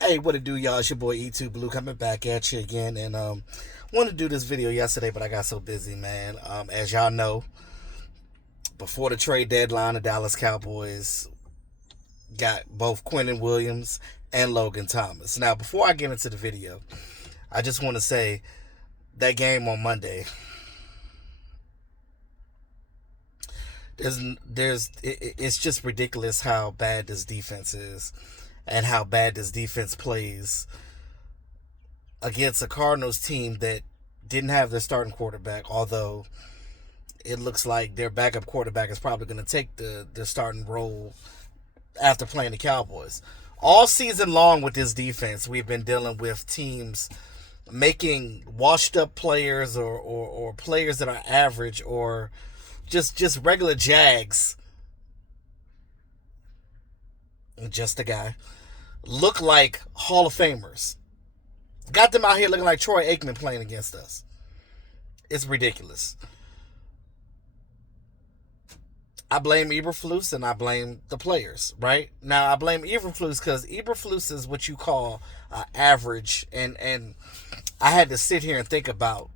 Hey, what it do, y'all? It's your boy E2 Blue coming back at you again, and wanted to do this video yesterday, but I got so busy, man. As y'all know, before the trade deadline, the Dallas Cowboys got both Quinnen Williams and Logan Thomas. Now, before I get into the video, I just want to say that game on Monday, it's just ridiculous how bad this defense is, and how bad this defense plays against a Cardinals team that didn't have their starting quarterback, although it looks like their backup quarterback is probably going to take the starting role after playing the Cowboys. All season long with this defense, we've been dealing with teams making washed up players or players that are average or just regular Jags, just a guy, look like Hall of Famers. Got them out here looking like Troy Aikman playing against us. It's ridiculous. I blame Eberflus and I blame the players, right? Now, I blame Eberflus because Eberflus is what you call average, and I had to sit here and think about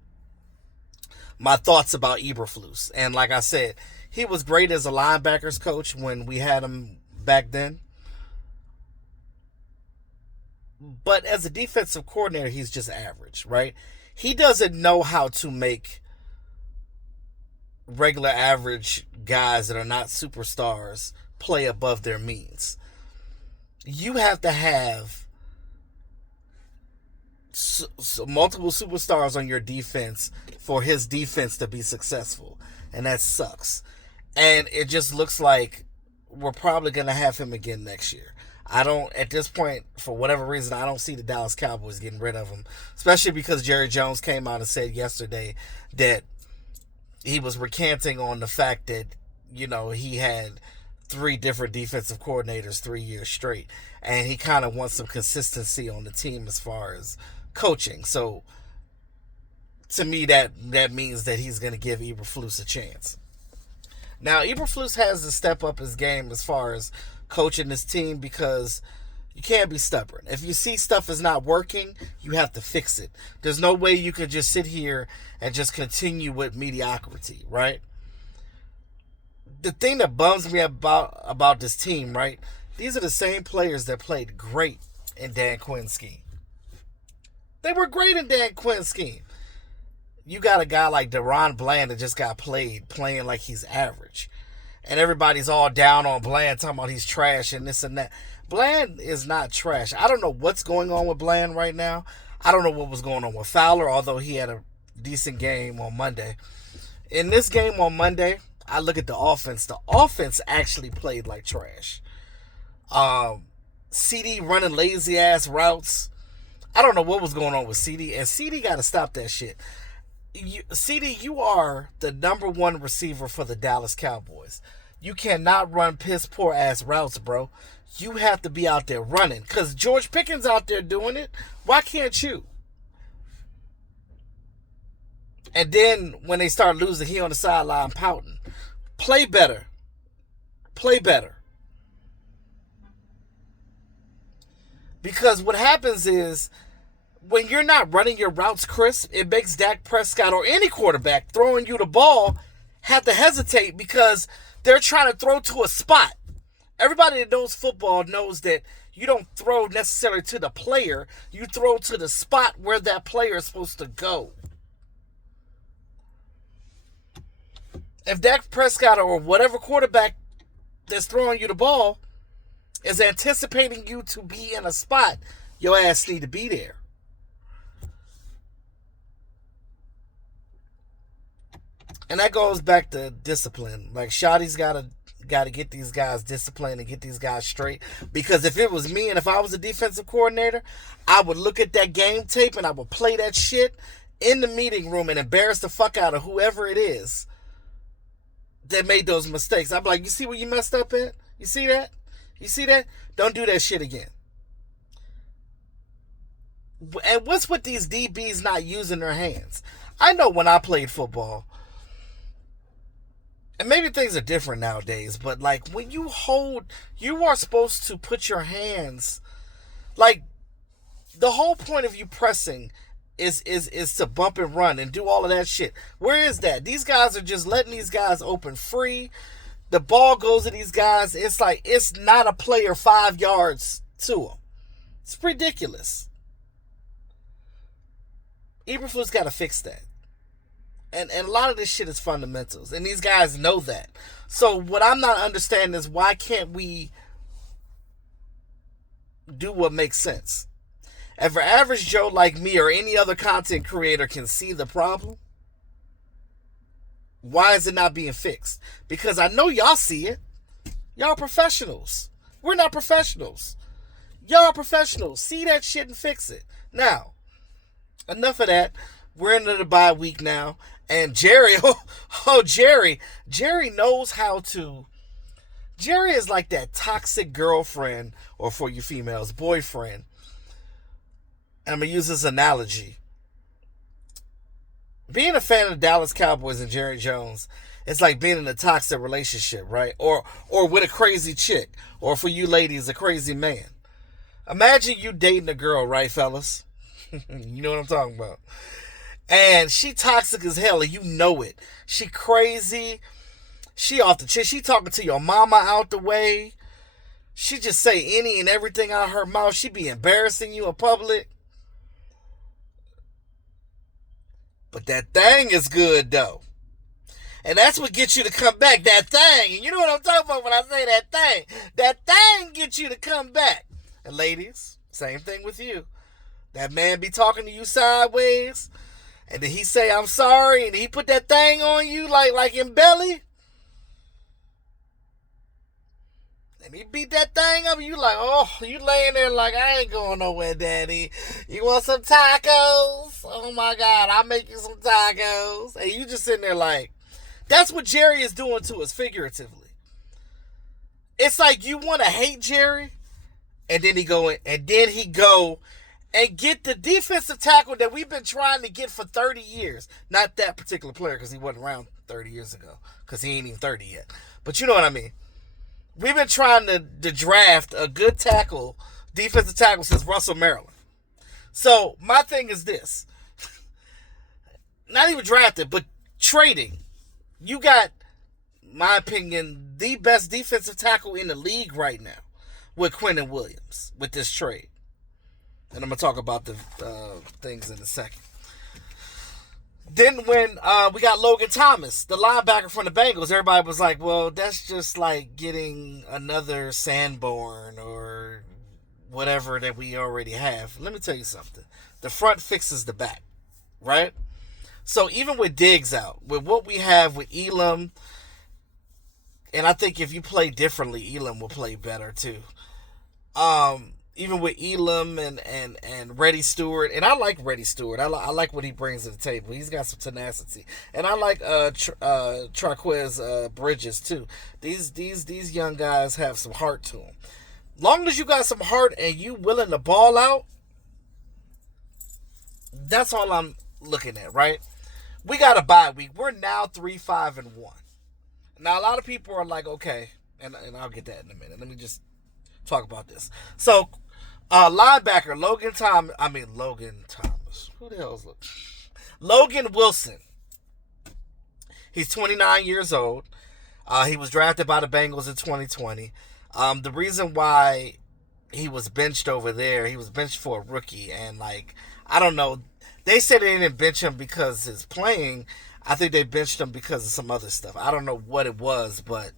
my thoughts about Eberflus. And like I said, he was great as a linebackers coach when we had him back then. But as a defensive coordinator, he's just average, right? He doesn't know how to make regular average guys that are not superstars play above their means. You have to have multiple superstars on your defense for his defense to be successful, and that sucks. And it just looks like we're probably going to have him again next year. I don't, at this point, for whatever reason, I don't see the Dallas Cowboys getting rid of him, especially because Jerry Jones came out and said yesterday that he was recanting on the fact that, he had three different defensive coordinators 3 years straight, and he kind of wants some consistency on the team as far as coaching. So to me, that means that he's going to give Eberflus a chance. Now, Eberflus has to step up his game as far as coaching this team, because you can't be stubborn. If you see stuff is not working, you have to fix it. There's no way you can just sit here and just continue with mediocrity, right? The thing that bums me about this team, right? These are the same players that played great in Dan Quinn's scheme. They were great in Dan Quinn's scheme. You got a guy like Deron Bland that just got playing like he's average. And everybody's all down on Bland, talking about he's trash and this and that. Bland is not trash. I don't know what's going on with Bland right now. I don't know what was going on with Fowler, although he had a decent game on Monday. In this game on Monday, I look at the offense. The offense actually played like trash. CD running lazy ass routes. I don't know what was going on with CD, and CD got to stop that shit. CD, you are the number one receiver for the Dallas Cowboys. You cannot run piss poor ass routes, bro. You have to be out there running, because George Pickens out there doing it. Why can't you? And then when they start losing, he on the sideline pouting. Play better. Play better. Because what happens is, when you're not running your routes crisp, it makes Dak Prescott or any quarterback throwing you the ball have to hesitate, because they're trying to throw to a spot. Everybody that knows football knows that you don't throw necessarily to the player. You throw to the spot where that player is supposed to go. If Dak Prescott or whatever quarterback that's throwing you the ball is anticipating you to be in a spot, your ass need to be there. And that goes back to discipline. Like, Shotty's got to get these guys disciplined and get these guys straight. Because if it was me and if I was a defensive coordinator, I would look at that game tape and I would play that shit in the meeting room and embarrass the fuck out of whoever it is that made those mistakes. I'd be like, you see what you messed up at? You see that? You see that? Don't do that shit again. And what's with these DBs not using their hands? I know when I played football, and maybe things are different nowadays, but like when you are supposed to put your hands, like The whole point of you pressing is to bump and run and do all of that shit. Where is that? These guys are just letting these guys open free. The ball goes to these guys. It's like it's not a player 5 yards to them. It's ridiculous. Eberflus got to fix that. And a lot of this shit is fundamentals. And these guys know that. So what I'm not understanding is why can't we do what makes sense? If an average Joe like me or any other content creator can see the problem, why is it not being fixed? Because I know y'all see it. Y'all professionals. We're not professionals. Y'all professionals. See that shit and fix it. Now, enough of that. We're into the bye week now. And Jerry, Jerry knows how to. Jerry is like that toxic girlfriend, or for you females, boyfriend. And I'm going to use this analogy. Being a fan of the Dallas Cowboys and Jerry Jones, it's like being in a toxic relationship, right? Or with a crazy chick. Or for you ladies, a crazy man. Imagine you dating a girl, right, fellas? You know what I'm talking about. And she toxic as hell, and you know it. She crazy. She off the chick. She talking to your mama out the way. She just say any and everything out of her mouth. She be embarrassing you in public. But that thing is good, though. And that's what gets you to come back. That thing. And you know what I'm talking about when I say that thing. That thing gets you to come back. And ladies, same thing with you. That man be talking to you sideways. And then he say, I'm sorry. And he put that thing on you like in belly. And he beat that thing up, and you like, oh, you laying there like, I ain't going nowhere, daddy. You want some tacos? Oh, my God, I'll make you some tacos. And you just sitting there like, that's what Jerry is doing to us figuratively. It's like you want to hate Jerry, and then he go and get the defensive tackle that we've been trying to get for 30 years. Not that particular player, because he wasn't around 30 years ago, because he ain't even 30 yet. But you know what I mean. We've been trying to draft a good tackle, defensive tackle, since Russell Maryland. So, my thing is this. Not even drafted, but trading. You got, my opinion, the best defensive tackle in the league right now with Quinnen Williams, with this trade. And I'm going to talk about the things in a second. Then when we got Logan Thomas, the linebacker from the Bengals, everybody was like, well, that's just like getting another Sanborn or whatever that we already have. Let me tell you something. The front fixes the back, right? So even with Diggs out, with what we have with Elam, and I think if you play differently, Elam will play better too. Even with Elam and Reddy Stewart, and I like Reddy Stewart. I like what he brings to the table. He's got some tenacity, and I like Traquez Bridges too. These young guys have some heart to them. Long as you got some heart and you willing to ball out, that's all I'm looking at, right? We got a bye week. We're now 3-5-1. Now a lot of people are like, okay, and I'll get that in a minute. Let me just talk about this. So, linebacker Logan Thomas. Who the hell is Logan? Logan Wilson. He's 29 years old. He was drafted by the Bengals in 2020. The reason why he was benched over there, he was benched for a rookie, and I don't know. They said they didn't bench him because his playing. I think they benched him because of some other stuff. I don't know what it was, but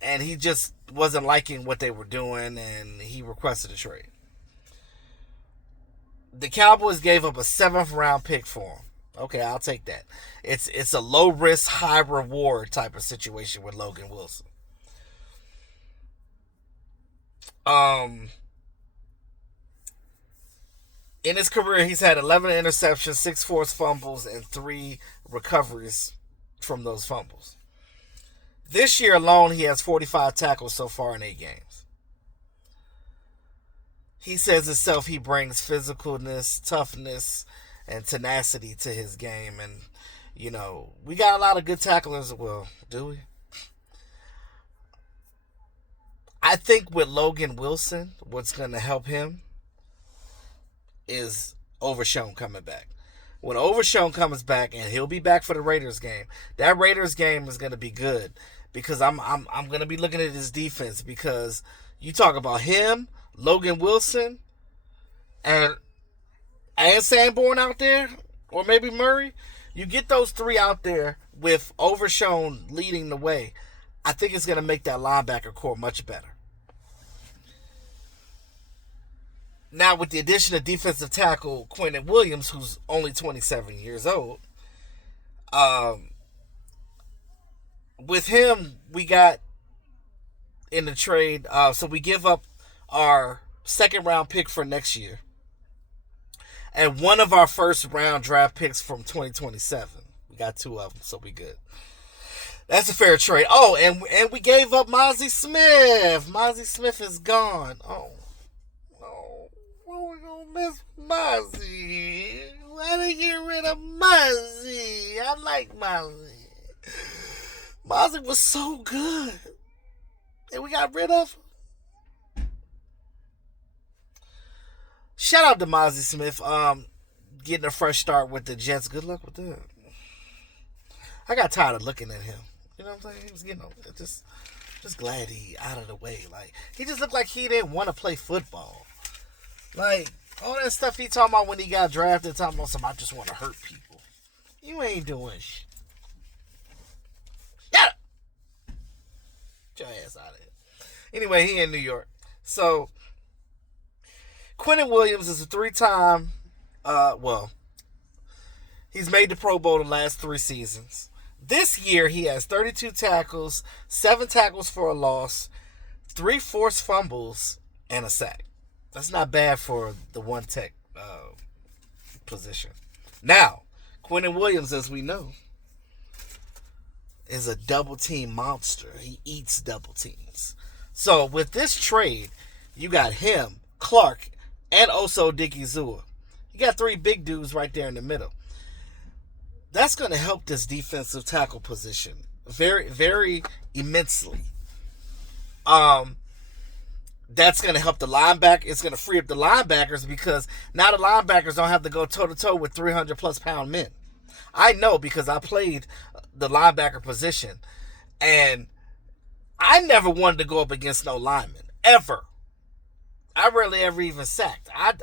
and he just wasn't liking what they were doing, and he requested a trade. The Cowboys gave up a 7th round pick for him. Okay, I'll take that. It's a low risk, high reward type of situation with Logan Wilson. In his career, he's had 11 interceptions, 6 forced fumbles, and 3 recoveries from those fumbles. This year alone, he has 45 tackles so far in 8 games. He says himself he brings physicalness, toughness, and tenacity to his game. And, we got a lot of good tacklers. Well, do we? I think with Logan Wilson, what's going to help him is Overshown coming back. When Overshown comes back, and he'll be back for the Raiders game, that Raiders game is going to be good because I'm going to be looking at his defense because you talk about him, Logan Wilson, and Sanborn out there, or maybe Murray. You get those three out there with Overshown leading the way. I think it's going to make that linebacker core much better. Now, with the addition of defensive tackle Quinnen Williams, who's only 27 years old, with him, we got in the trade, so we give up our second round pick for next year and one of our first round draft picks from 2027. We got two of them, so we good. That's a fair trade. Oh, and we gave up Mozzie Smith. Mozzie Smith is gone. Oh, we're going to miss Mozzie. Why they get rid of Mozzie? I like Mozzie. Mozzie was so good. And we got rid of him. Shout out to Mozzie Smith. Getting a fresh start with the Jets. Good luck with that. I got tired of looking at him. You know what I'm saying? He was getting just glad he out of the way. Like, he just looked like he didn't want to play football. Like, all that stuff he talking about when he got drafted, talking about something, I just want to hurt people. You ain't doing shit. Shut up. Get your ass out of here. Anyway, he in New York. So, Quinnen Williams is a three-time, he's made the Pro Bowl the last 3 seasons. This year, he has 32 tackles, 7 tackles for a loss, 3 forced fumbles, and a sack. That's not bad for the one tech position. Now, Quinnen Williams, as we know, is a double team monster. He eats double teams. So with this trade, you got him, Clark, and also Odighizuwa. You got 3 big dudes right there in the middle. That's going to help this defensive tackle position very, very immensely. That's going to help the linebacker. It's going to free up the linebackers because now the linebackers don't have to go toe-to-toe with 300-plus pound men. I know because I played the linebacker position, and I never wanted to go up against no lineman, ever. I rarely ever even sacked. I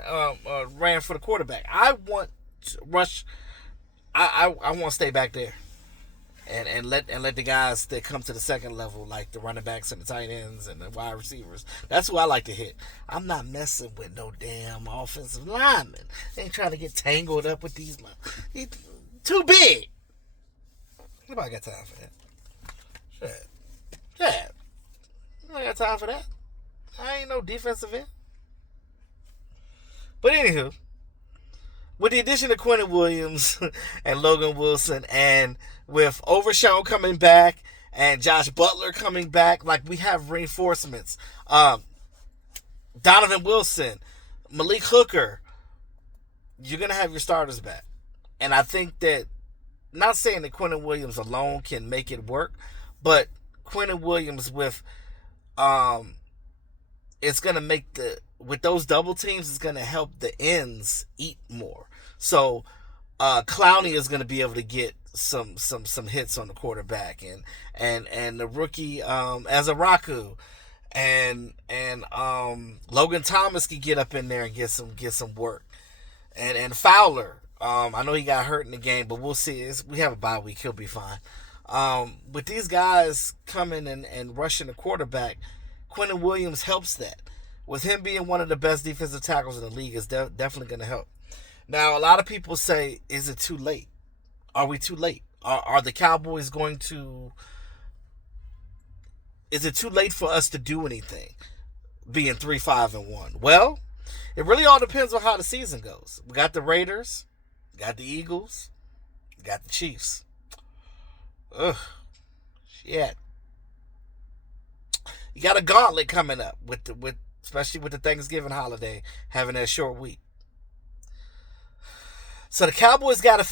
ran for the quarterback. I want to rush. I want to stay back there. And let the guys that come to the second level, like the running backs and the tight ends and the wide receivers. That's who I like to hit. I'm not messing with no damn offensive linemen. They ain't trying to get tangled up with these linemen. He's too big. Nobody got time for that. Shit. Nobody got time for that. I ain't no defensive end. But anywho, with the addition of Quinnen Williams and Logan Wilson, and with Overshown coming back and Josh Butler coming back, like, we have reinforcements. Donovan Wilson, Malik Hooker, you're going to have your starters back. And I think that, not saying that Quinnen Williams alone can make it work, but Quinnen Williams with, it's going to make with those double teams, it's going to help the ends eat more. So, Clowney is going to be able to get some hits on the quarterback, and the rookie Azaraku and Logan Thomas can get up in there and get some work, and Fowler. I know he got hurt in the game, but we'll see. We have a bye week; he'll be fine. With these guys coming and rushing the quarterback, Quinnen Williams helps that. With him being one of the best defensive tackles in the league, is definitely going to help. Now, a lot of people say, is it too late? Are we too late? Are the Cowboys going to... Is it too late for us to do anything, being 3-5-1? Well, it really all depends on how the season goes. We got the Raiders, we got the Eagles, we got the Chiefs. Ugh. Shit. You got a gauntlet coming up, especially with the Thanksgiving holiday, having that short week. So the Cowboys gotta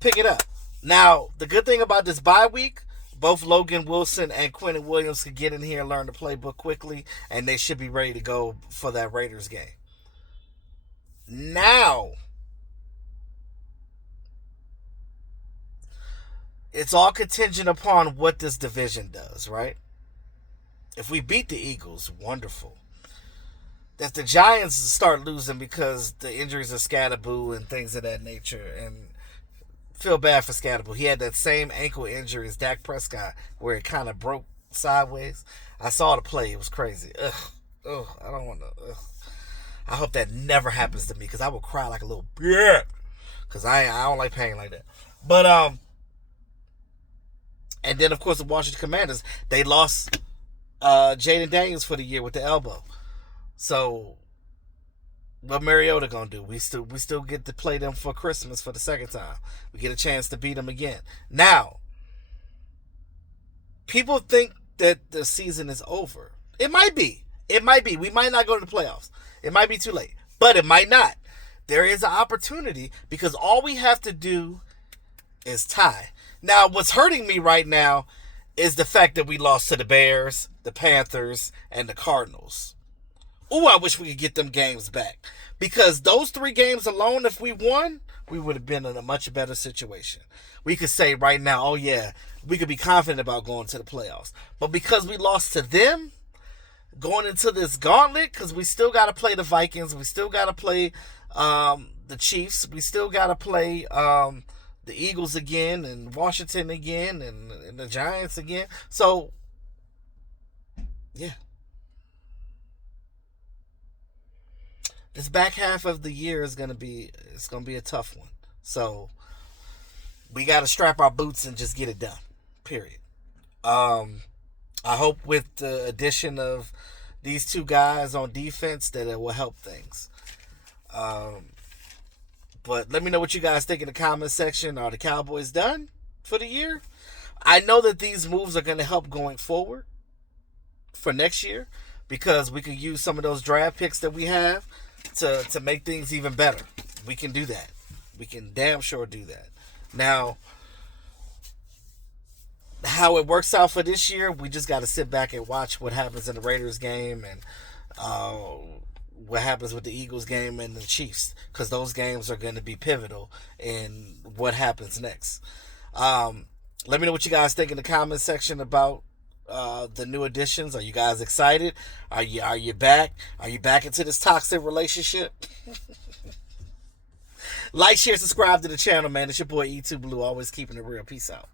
pick it up. Now, the good thing about this bye week, both Logan Wilson and Quinnen Williams can get in here and learn the playbook quickly, and they should be ready to go for that Raiders game. Now, it's all contingent upon what this division does, right? If we beat the Eagles, wonderful. If the Giants start losing because the injuries of Scatterboo and things of that nature, and feel bad for Scatterboo. He had that same ankle injury as Dak Prescott, where it kind of broke sideways. I saw the play; it was crazy. Ugh, ugh. I don't want to. I hope that never happens to me because I will cry like a little bitch. Because I don't like pain like that. But and then of course the Washington Commanders, they lost Jaden Daniels for the year with the elbow. So what Mariota gonna do? We still get to play them for Christmas for the second time. We get a chance to beat them again. Now, people think that the season is over. It might be. It might be. We might not go to the playoffs. It might be too late. But it might not. There is an opportunity because all we have to do is tie. Now, what's hurting me right now is the fact that we lost to the Bears, the Panthers, and the Cardinals. Ooh, I wish we could get them games back. Because those 3 games alone, if we won, we would have been in a much better situation. We could say right now, oh yeah, we could be confident about going to the playoffs. But because we lost to them, going into this gauntlet, because we still got to play the Vikings, we still got to play the Chiefs, we still got to play the Eagles again, and Washington again, and the Giants again. So, yeah. This back half of the year is gonna be a tough one. So we gotta strap our boots and just get it done. Period. I hope with the addition of these 2 guys on defense that it will help things. But let me know what you guys think in the comment section. Are the Cowboys done for the year? I know that these moves are gonna help going forward for next year because we could use some of those draft picks that we have to make things even better. We can do that. We can damn sure do that. Now, how it works out for this year, we just got to sit back and watch what happens in the Raiders game and what happens with the Eagles game and the Chiefs, because those games are going to be pivotal in what happens next. Let me know what you guys think in the comment section about the new additions. Are you guys excited? Are you back? Are you back into this toxic relationship? Like, share, subscribe to the channel, man. It's your boy E2 Blue, always keeping it real. Peace out.